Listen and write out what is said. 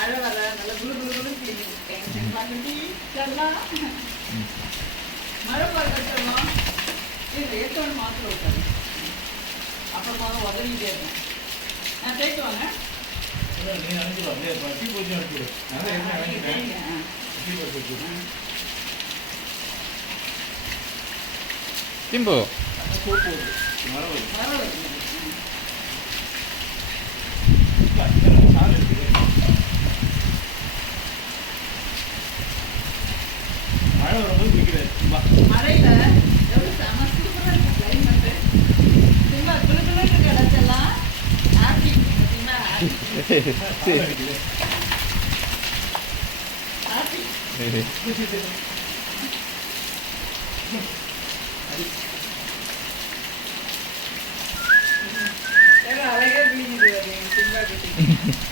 மழை வர நல்ல குளு குளு குளு டென்ஷன் பண்ணிட்டு செல்லாம் மழை பார்க்கலாம் இது ஏற்றோடு மாத்திர விட்டாரு அப்புறமா உதவிட்டே இருக்கேன் நான் தேய்த்து வாங்க நீ அனுப்பிடுவோம் டீ போச்சு அனுப்பிடுவோம் நான் என்ன அனுப்பிட்டேன் டீ போச்சு Timbo. மழை வரும்போது பிடிக்கிறது மழையில எவ்வளவு செம சூப்பரா இருக்கு கிளைமேட் சும்மா குளுகுளுன்னு கிடச்செல்லாம் ஹாப்பி பார்த்தீங்கன்னா ஹாப்பி அழகா பிடிக்குது அது சின்ன குட்டி